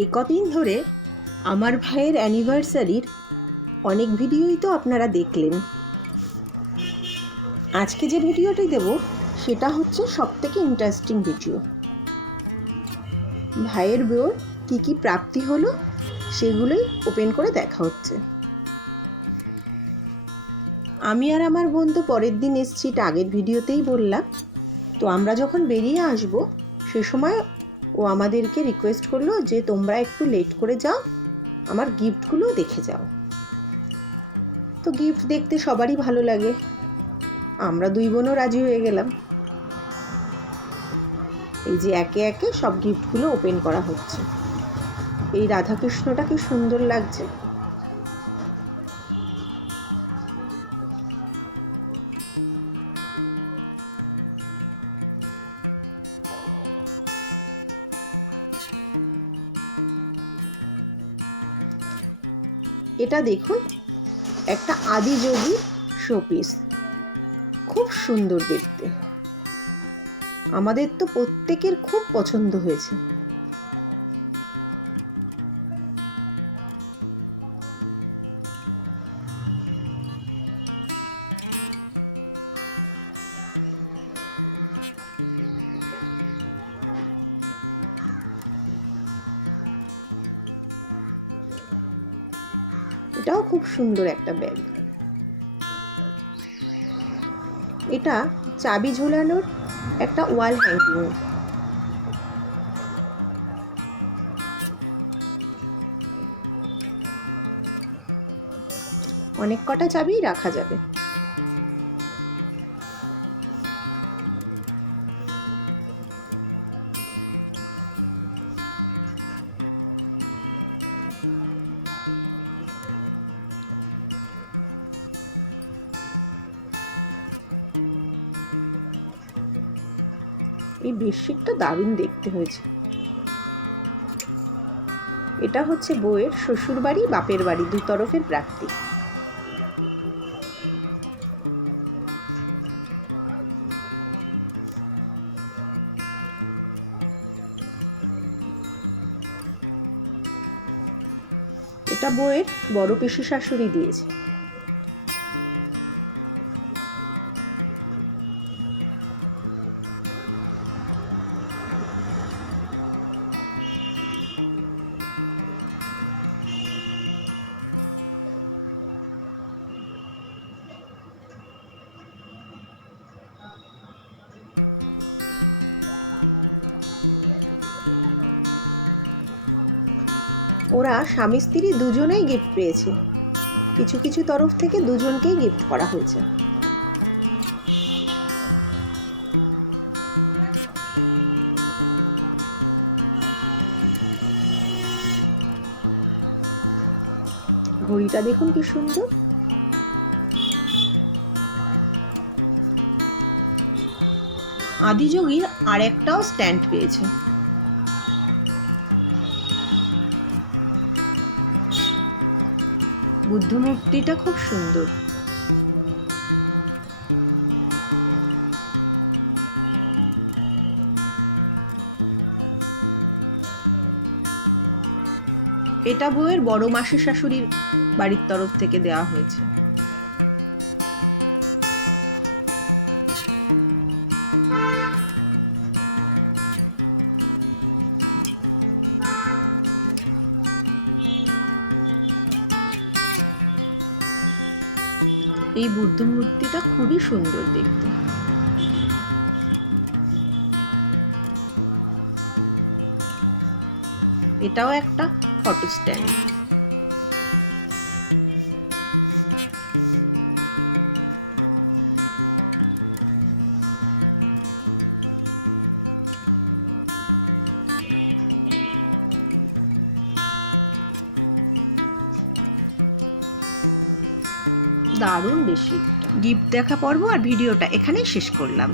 এই কদিন ধরে আমার ভাইয়ের অ্যানিভার্সারির অনেক ভিডিওই তো আপনারা দেখলেন। আজকে যে ভিডিওটি দেব সেটা হচ্ছে সবথেকে ইন্টারেস্টিং ভিডিও। ভাইয়ের বউর কী কী প্রাপ্তি হলো সেগুলোই ওপেন করে দেখা হচ্ছে। আমি আর আমার বোন তো পরের দিন এসছি, আগের ভিডিওতেই বললাম। তো আমরা যখন বেরিয়ে আসব সে সময় ও আমাদেরকে রিকোয়েস্ট করলো যে তোমরা একটু লেট করে যাও, আমার গিফটগুলো দেখে যাও। তো গিফট দেখতে সবারই ভালো লাগে, আমরা দুই বোনও রাজি হয়ে গেলাম। এই যে একে একে সব গিফটগুলো ওপেন করা হচ্ছে। এই রাধাকৃষ্ণটা কি সুন্দর লাগছে। এটা দেখুন, একটা আদিযোগী শোপিস, খুব সুন্দর দেখতে। আমাদের তো প্রত্যেকের খুব পছন্দ হয়েছে। এটাও খুব সুন্দর একটা ব্যাগ। এটা চাবি ঝোলানোর একটা ওয়াল হ্যাঙ্গিং। অনেক কটা চাবিই রাখা যাবে। এই বেডশিটটা দারুণ দেখতে হয়েছে। এটা হচ্ছে বউয়ের শ্বশুর বাড়ি বাপের বাড়ি দুই তরফের প্রাপ্তি। এটা বউয়ের বড় পিসি শাশুড়ি দিয়েছে। ওরা স্বামী স্ত্রী দুজনেই গিফট পেয়েছে। কিছু কিছু তরফ থেকে দুজনকেই গিফট করা হয়েছে। ঘড়িটা দেখুন কি সুন্দর। আদিযোগীর আরেকটাও স্ট্যান্ড পেয়েছে। বুদ্ধ মূর্তিটা খুব সুন্দর। এটা বউয়ের বড় মাসি শাশুড়ির বাড়ির তরফ থেকে দেওয়া হয়েছে। এই বুদ্ধ মূর্তিটা খুবই সুন্দর দেখতে। এটাও একটা ফটো স্ট্যান্ড। দারুণ বেশি গিফট দেখা পর্ব আর ভিডিওটা এখানেই শেষ করলাম।